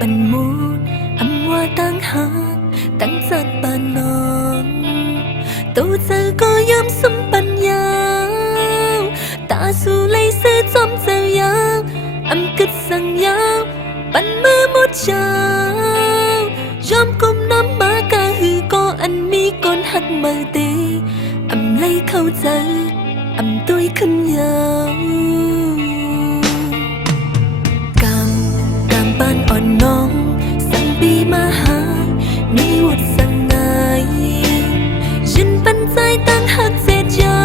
ปันมูอำว่าตั้งหาตั้งจัดปานนองตัวเธอก็ย้ำซ้ำปัญญาตาสู่เลยเสื้อจอมเจ้ายาวอำกึดสั่งยาวปันมือหมดเช้ายอมก้มน้ำมากาหือก็อันมีก้นหักมือตีอำเลยเข้าใจอำตัวขึ้นยาวกำปานอ่อนน้องสั่งปีมาหามีวุฒิสั่งไงฉันปันใจตั้งหักเสียจา